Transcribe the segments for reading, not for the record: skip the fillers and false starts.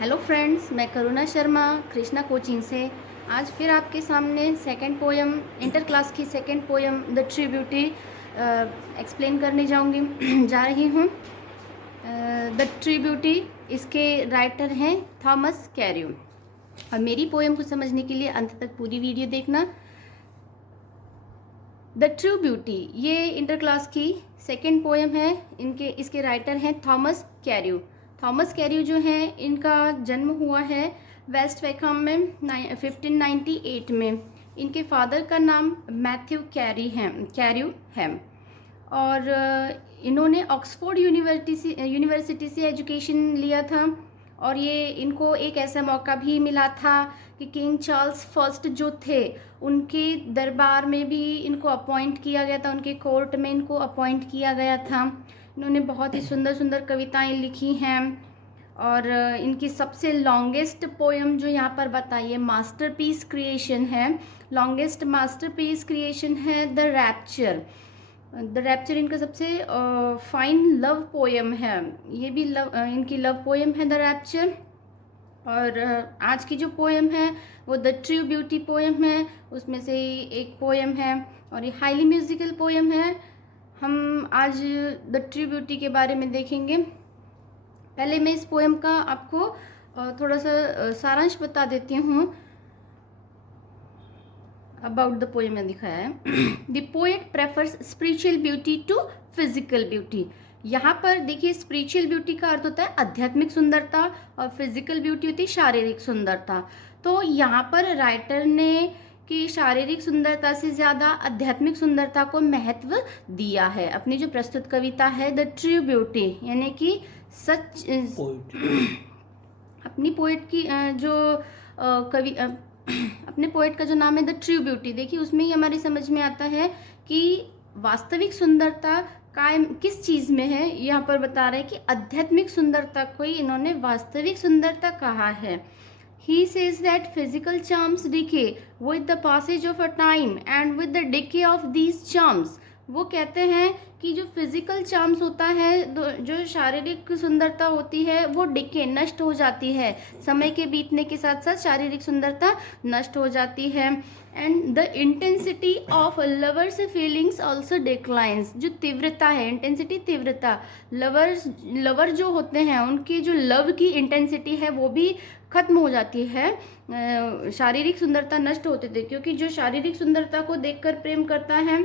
Hello friends, मैं करुणा Sharma Krishna coaching से आज फिर आपके सामने सेकंड पोयम इंटर क्लास की second poem the tree beauty explain करने जा रही हूँ। द ट्री ब्यूटी इसके राइटर हैं थॉमस कैरियो। और मेरी पोयम को समझने के लिए अंत तक पूरी वीडियो देखना। द ट्रू ब्यूटी ये इंटर क्लास की सेकंड पोयम है। इसके राइटर हैं थॉमस कैरियो। थॉमस कैरियो जो हैं, इनका जन्म हुआ है वेस्ट वैकहम में 1598 में। इनके फादर का नाम मैथ्यू कैरियो है। और इन्होंने ऑक्सफोर्ड यूनिवर्सिटी से एजुकेशन लिया था। और ये इनको एक ऐसा मौका भी मिला था कि किंग चार्ल्स फर्स्ट जो थे, उनके दरबार में भी इनको अपॉइंट किया गया था, उनके कोर्ट में इनको अपॉइंट किया गया था। इन्होंने बहुत ही सुंदर सुंदर कविताएं लिखी हैं। और इनकी सबसे लॉन्गेस्ट पोयम जो यहाँ पर बताई है, मास्टरपीस क्रिएशन है, लॉन्गेस्ट मास्टरपीस क्रिएशन है द रैप्चर। द रैप्चर इनका सबसे फाइन लव पोयम है। ये भी इनकी लव पोयम है द रैप्चर। और आज की जो पोयम है वो द ट्रू ब्यूटी पोयम है, उसमें से ही एक पोयम है और ये हाईली म्यूजिकल पोयम है। हम आज द ट्रू ब्यूटी के बारे में देखेंगे। पहले मैं इस पोयम का आपको थोड़ा सा सारांश बता देती हूँ। अबाउट द पोएम में दिखाया है the poet prefers spiritual beauty to physical beauty. यहाँ पर देखिए, स्पिरिचुअल ब्यूटी का अर्थ होता है आध्यात्मिक सुंदरता और फिजिकल ब्यूटी होती है शारीरिक सुंदरता। तो यहाँ पर राइटर ने कि शारीरिक सुंदरता से ज़्यादा आध्यात्मिक सुंदरता को महत्व दिया है। अपनी जो प्रस्तुत कविता है द ट्रू ब्यूटी, यानी कि सच अपनी पोएट की जो कवि अपने पोएट का जो नाम है द ट्रू ब्यूटी, देखिए उसमें ही हमारी समझ में आता है कि वास्तविक सुंदरता कायम किस चीज़ में है। यहाँ पर बता रहे हैं कि आध्यात्मिक सुंदरता को ही इन्होंने वास्तविक सुंदरता कहा है। He says that physical charms decay with the passage of a time and with the decay of these charms। वो कहते हैं कि जो फिजिकल चार्म्स होता है, जो शारीरिक सुंदरता होती है, वो डिके नष्ट हो जाती है। समय के बीतने के साथ साथ शारीरिक सुंदरता नष्ट हो जाती है। And the intensity of lovers feelings also declines. जो तीव्रता है, इंटेंसिटी तीव्रता, लवर जो होते हैं उनकी जो लव की इंटेंसिटी है वो भी खत्म हो जाती है। शारीरिक सुंदरता नष्ट होते थे, क्योंकि जो शारीरिक सुंदरता को देखकर प्रेम करता है,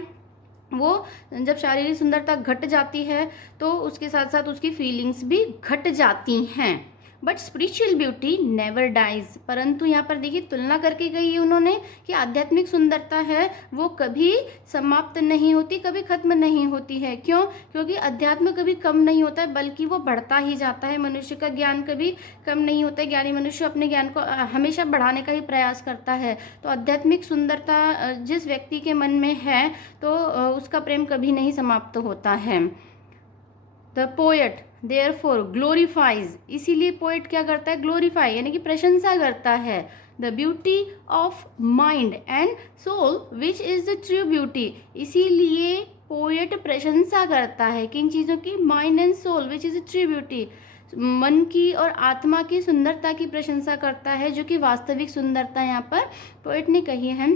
वो जब शारीरिक सुंदरता घट जाती है तो उसके साथ साथ उसकी फीलिंग्स भी घट जाती हैं। But spiritual beauty never dies. परंतु यहाँ पर देखिए तुलना करके गई है उन्होंने कि आध्यात्मिक सुंदरता है वो कभी समाप्त नहीं होती, कभी खत्म नहीं होती है। क्यों? क्योंकि अध्यात्म कभी कम नहीं होता है, बल्कि वो बढ़ता ही जाता है। मनुष्य का ज्ञान कभी कम नहीं होता है। ज्ञानी मनुष्य अपने ज्ञान को हमेशा बढ़ाने का ही प्रयास करता है। तो आध्यात्मिक सुंदरता जिस व्यक्ति के मन में है तो उसका प्रेम कभी नहीं समाप्त होता है। द पोएट देयरफॉर ग्लोरीफाइज, इसीलिए पोएट क्या करता है? ग्लोरीफाई, यानी कि प्रशंसा करता है the beauty of mind and soul which is the true beauty. इसीलिए पोएट प्रशंसा करता है किन चीज़ों की? Mind and soul which is the true beauty. मन की और आत्मा की सुंदरता की प्रशंसा करता है, जो कि वास्तविक सुंदरता यहाँ पर पोएट ने कही है।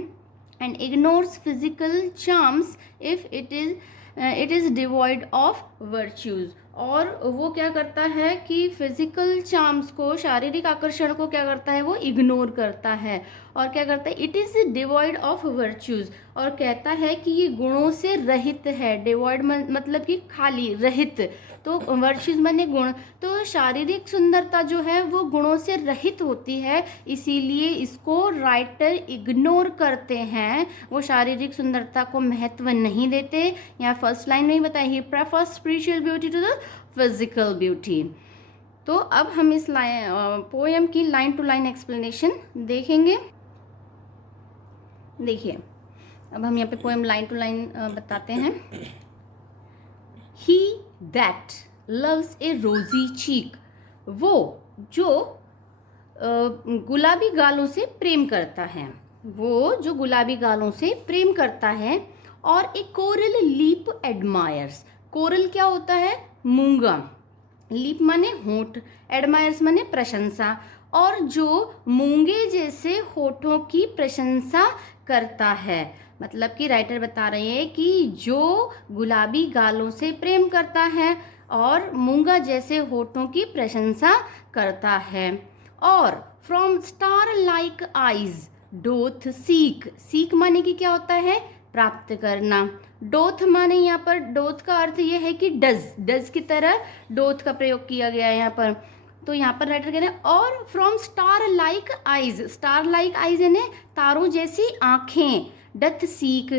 And ignores physical charms if it is devoid of virtues. और वो क्या करता है कि फिजिकल चार्म्स को, शारीरिक आकर्षण को क्या करता है? वो इग्नोर करता है। और क्या करता है? It is devoid of virtues. और कहता है कि ये गुणों से रहित है। डिवॉइड मतलब कि खाली, रहित। तो वर्च्यूज़ माने गुण। तो शारीरिक सुंदरता जो है वो गुणों से रहित होती है, इसीलिए इसको राइटर इग्नोर करते हैं। वो शारीरिक सुंदरता को महत्व नहीं देते। यहाँ फर्स्ट लाइन में ही बताया, he prefers spiritual beauty to the physical beauty. तो अब हम इस पोएम की लाइन टू लाइन एक्सप्लेनेशन देखेंगे। देखिए, अब हम यहाँ पे पोएम लाइन टू लाइन बताते हैं। ही दैट लव्स ए रोजी चीक, वो जो गुलाबी गालों से प्रेम करता है, वो जो गुलाबी गालों से प्रेम करता है। और ए कोरल लीप एडमायर्स। कोरल क्या होता है? मूंगा। लिप माने होंठ, एडमायर्स माने प्रशंसा, और जो मूंगे जैसे होठों की प्रशंसा करता है। मतलब कि राइटर बता रहे हैं कि जो गुलाबी गालों से प्रेम करता है और मूंगा जैसे होठों की प्रशंसा करता है। और from star like eyes doth seek, seek माने कि क्या होता है, प्राप्त करना। डोथ माने यहाँ पर, डोथ का अर्थ ये है कि डज, डज की तरह डोथ का प्रयोग किया गया है यहाँ पर। तो यहाँ पर राइटर कह रहे हैं और from star like eyes, star like eyes यानी तारों जैसी आंखें, डथ सीक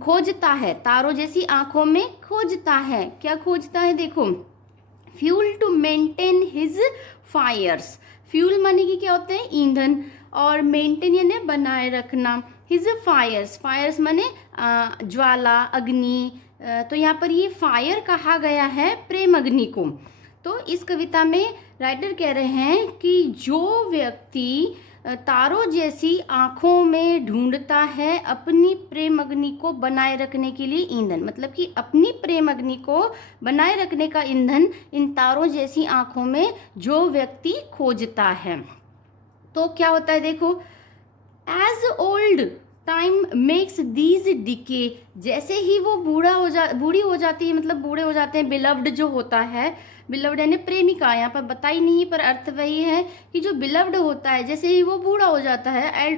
खोजता है, तारों जैसी आंखों में खोजता है। क्या खोजता है देखो, fuel to maintain his fires, fuel माने कि क्या होते हैं, ईंधन, और मेंटेन यानी बनाए रखना। हिज फायर्स, फायर्स माने ज्वाला, अग्नि। तो यहाँ पर ये फायर कहा गया है प्रेम अग्नि को। तो इस कविता में राइटर कह रहे हैं कि जो व्यक्ति तारों जैसी आंखों में ढूंढता है अपनी प्रेम अग्नि को बनाए रखने के लिए ईंधन, मतलब कि अपनी प्रेम अग्नि को बनाए रखने का ईंधन इन तारों जैसी आंखों में जो व्यक्ति खोजता है। तो क्या होता है देखो, age old time makes these decay, जैसे ही वो बूढ़ी हो जाती है, मतलब बूढ़े हो जाते हैं, बिलव्ड जो होता है, बिलव्ड यानी प्रेमिका, यहाँ पर बताई नहीं पर अर्थ वही है कि जो बिलव्ड होता है जैसे ही वो बूढ़ा हो जाता है,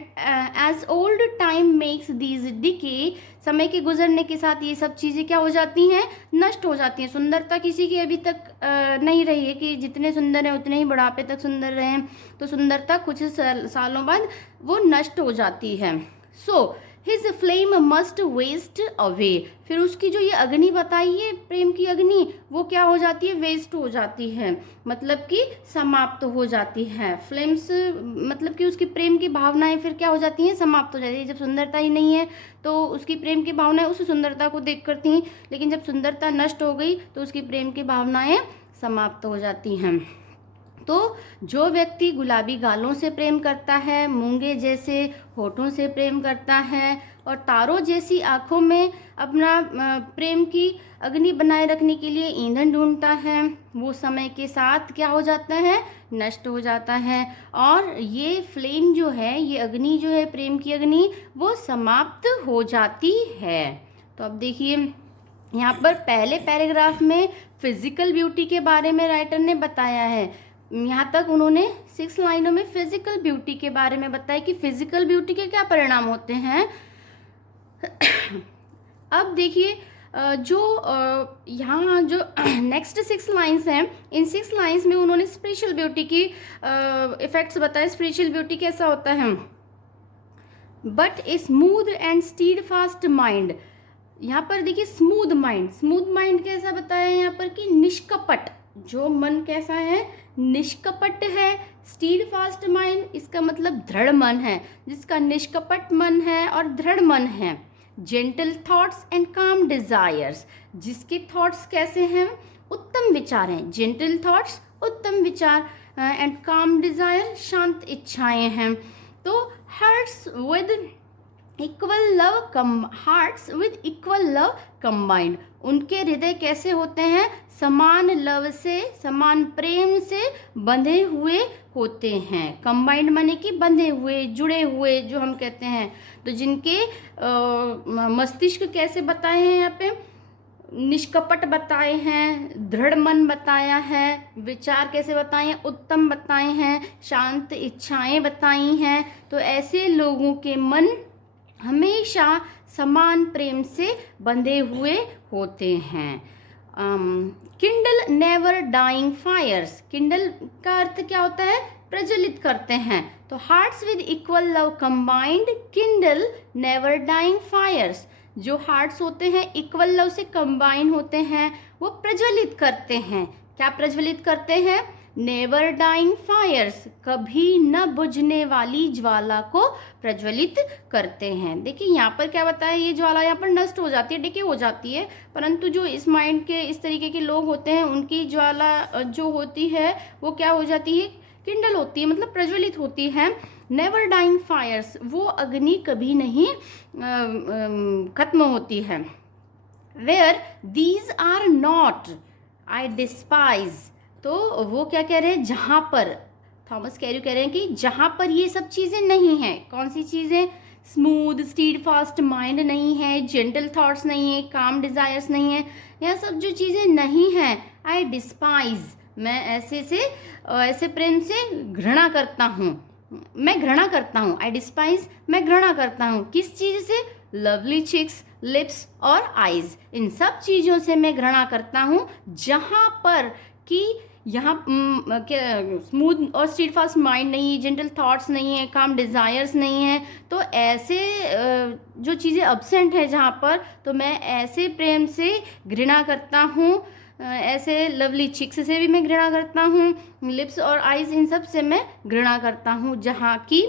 age old time makes these decay, समय के गुजरने के साथ ये सब चीज़ें क्या हो जाती हैं, नष्ट हो जाती हैं। सुंदरता किसी की अभी तक नहीं रही है कि जितने सुंदर हैं उतने ही बुढ़ापे तक सुंदर रहे हैं, तो सुंदरता कुछ सालों बाद वो नष्ट हो जाती है। So his flame must waste away, फिर उसकी जो ये अग्नि बताई है प्रेम की अग्नि, वो क्या हो जाती है, वेस्ट हो जाती है, मतलब कि समाप्त हो जाती है। फ्लेम्स मतलब कि उसकी प्रेम की भावनाएं फिर क्या हो जाती हैं, समाप्त हो जाती है। जब सुंदरता ही नहीं है तो उसकी प्रेम की भावनाएं उस सुंदरता को देख करती हैं, लेकिन जब सुंदरता नष्ट हो गई तो उसकी प्रेम की भावनाएं समाप्त हो जाती हैं। तो जो व्यक्ति गुलाबी गालों से प्रेम करता है, मूंगे जैसे होठों से प्रेम करता है और तारों जैसी आंखों में अपना प्रेम की अग्नि बनाए रखने के लिए ईंधन ढूंढता है, वो समय के साथ क्या हो जाता है, नष्ट हो जाता है। और ये फ्लेम जो है, ये अग्नि जो है प्रेम की अग्नि, वो समाप्त हो जाती है। तो अब देखिए यहाँ पर पहले पैराग्राफ में फिजिकल ब्यूटी के बारे में राइटर ने बताया है। यहाँ तक उन्होंने 6 लाइनों में फिजिकल ब्यूटी के बारे में बताया कि फिजिकल ब्यूटी के क्या परिणाम होते हैं। अब देखिए जो यहाँ जो नेक्स्ट 6 लाइन्स हैं, इन 6 लाइन्स में उन्होंने स्पिरिचुअल ब्यूटी की इफेक्ट्स बताए। स्पिरिचुअल ब्यूटी कैसा होता है, but a smooth and stead fast mind. यहाँ पर देखिए स्मूथ माइंड, स्मूथ माइंड कैसा बताया है यहाँ पर कि निष्कपट, जो मन कैसा है, निष्कपट है। स्टीड फास्ट माइंड, इसका मतलब दृढ़ मन है, जिसका निष्कपट मन है और दृढ़ मन है। जेंटल थॉट्स एंड काम डिजायर्स, जिसके थॉट्स कैसे हैं, उत्तम विचार हैं। जेंटल थॉट्स उत्तम विचार, एंड काम डिजायर शांत इच्छाएं हैं। तो hearts with equal love hearts with equal love combined, उनके हृदय कैसे होते हैं, समान लव से, समान प्रेम से बंधे हुए होते हैं। कंबाइंड माने कि बंधे हुए, जुड़े हुए जो हम कहते हैं। तो जिनके मस्तिष्क कैसे बताए हैं यहाँ पे, निष्कपट बताए हैं, दृढ़ मन बताया है, विचार कैसे बताए हैं, उत्तम बताए हैं, शांत इच्छाएं बताई हैं। तो ऐसे लोगों के मन हमेशा समान प्रेम से बंधे हुए होते हैं। Kindle never dying fires, kindle का अर्थ क्या होता है, प्रज्वलित करते हैं। तो hearts with equal love combined kindle never dying fires, जो हार्ट्स होते हैं इक्वल लव से कंबाइन होते हैं, वो प्रज्वलित करते हैं। क्या प्रज्वलित करते हैं, नेवर डाइंग फायर्स, कभी न बुझने वाली ज्वाला को प्रज्वलित करते हैं। देखिए यहाँ पर क्या बताया, ये ज्वाला यहाँ पर नष्ट हो जाती है, डिके हो जाती है, परंतु जो इस माइंड के इस तरीके के लोग होते हैं उनकी ज्वाला जो होती है वो क्या हो जाती है, किंडल होती है, मतलब प्रज्वलित होती है। नेवर डाइंग फायर्स, वो अग्नि कभी नहीं खत्म होती है। Where these are not I despise, तो वो क्या कह रहे हैं, जहाँ पर थॉमस कैरी कह रहे हैं कि जहाँ पर ये सब चीज़ें नहीं हैं, कौन सी चीज़ें, स्मूथ स्टीड फास्ट माइंड नहीं है, जेंटल थॉट्स नहीं है, काम डिज़ायर्स नहीं है, यह सब जो चीज़ें नहीं हैं, आई डिस्पाइज, मैं ऐसे प्रेम से घृणा करता हूँ, मैं घृणा करता हूँ, आई डिस्पाइज, मैं घृणा करता हूँ, किस चीज़ से, लवली चिक्स, लिप्स और आइज, इन सब चीज़ों से मैं घृणा करता हूँ जहाँ पर कि यहाँ स्मूथ और स्टीड फास्ट माइंड नहीं है, जेंटल थॉट्स नहीं है, काम डिज़ायर्स नहीं है, तो ऐसे जो चीज़ें अब्सेंट है जहाँ पर, तो मैं ऐसे प्रेम से घृणा करता हूँ, ऐसे लवली चिक्स से भी मैं घृणा करता हूँ, लिप्स और आइज, इन सब से मैं घृणा करता हूँ जहाँ की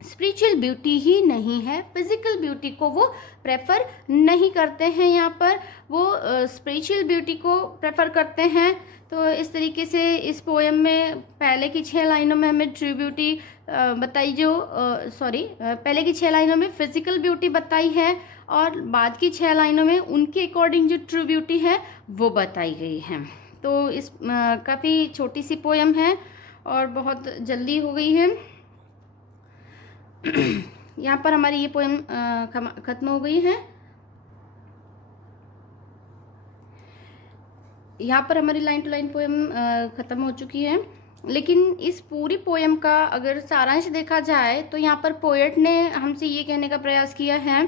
स्पिरिचुअल ब्यूटी ही नहीं है, फिजिकल ब्यूटी को वो प्रेफर नहीं करते हैं, यहाँ पर वो स्पिरिचुअल ब्यूटी को प्रेफर करते हैं। तो इस तरीके से इस पोएम में पहले की 6 लाइनों में हमें ट्रू ब्यूटी बताई, पहले की 6 लाइनों में फिजिकल ब्यूटी बताई है और बाद की 6 लाइनों में उनके अकॉर्डिंग जो ट्रू ब्यूटी है वो बताई गई है। तो इस काफ़ी छोटी सी पोएम है और बहुत जल्दी हो गई है। यहाँ पर हमारी ये पोएम ख़त्म हो गई है। यहाँ पर हमारी लाइन टू लाइन पोएम ख़त्म हो चुकी है, लेकिन इस पूरी पोएम का अगर सारांश देखा जाए तो यहाँ पर पोएट ने हमसे ये कहने का प्रयास किया है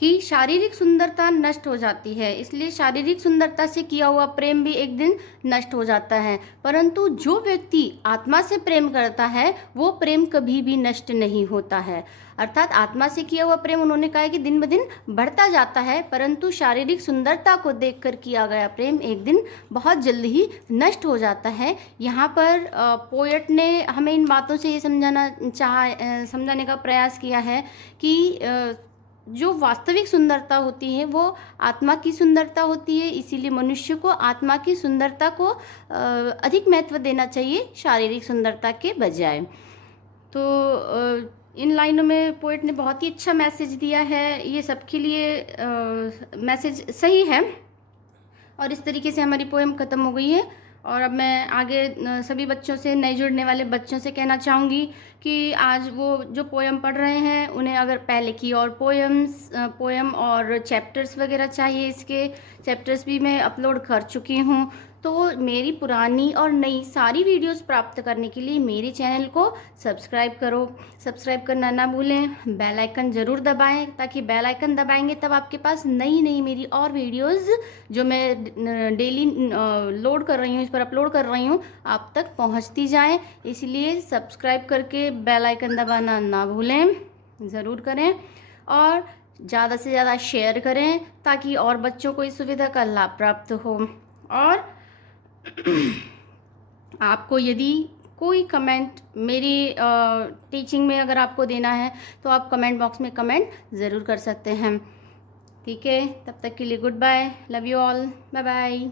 कि शारीरिक सुंदरता नष्ट हो जाती है, इसलिए शारीरिक सुंदरता से किया हुआ प्रेम भी एक दिन नष्ट हो जाता है, परंतु जो व्यक्ति आत्मा से प्रेम करता है वो प्रेम कभी भी नष्ट नहीं होता है। अर्थात आत्मा से किया हुआ प्रेम उन्होंने कहा है कि दिन ब दिन बढ़ता जाता है, परंतु शारीरिक सुंदरता को देखकर किया गया प्रेम एक दिन बहुत जल्द ही नष्ट हो जाता है। यहाँ पर पोएट ने हमें इन बातों से ये समझाने का प्रयास किया है कि जो वास्तविक सुंदरता होती है वो आत्मा की सुंदरता होती है, इसीलिए मनुष्य को आत्मा की सुंदरता को अधिक महत्व देना चाहिए शारीरिक सुंदरता के बजाय। तो इन लाइनों में पोएट ने बहुत ही अच्छा मैसेज दिया है, ये सबके लिए मैसेज सही है। और इस तरीके से हमारी पोएम ख़त्म हो गई है। और अब मैं आगे सभी बच्चों से, नए जुड़ने वाले बच्चों से कहना चाहूँगी कि आज वो जो पोएम पढ़ रहे हैं उन्हें अगर पहले की और पोएम और चैप्टर्स वगैरह चाहिए, इसके चैप्टर्स भी मैं अपलोड कर चुकी हूँ, तो मेरी पुरानी और नई सारी वीडियोस प्राप्त करने के लिए मेरे चैनल को सब्सक्राइब करो। सब्सक्राइब करना ना भूलें, बेल आइकन ज़रूर दबाएं, ताकि बेल आइकन दबाएंगे तब आपके पास नई नई मेरी और वीडियोस जो मैं डेली लोड कर रही हूँ, इस पर अपलोड कर रही हूँ, आप तक पहुँचती जाएँ। इसलिए सब्सक्राइब करके बेल आइकन दबाना ना भूलें, ज़रूर करें और ज़्यादा से ज़्यादा शेयर करें ताकि और बच्चों को इस सुविधा का लाभ प्राप्त हो। और आपको यदि कोई कमेंट मेरी टीचिंग में अगर आपको देना है तो आप कमेंट बॉक्स में कमेंट ज़रूर कर सकते हैं। ठीक है, तब तक के लिए goodbye, love you all, bye bye.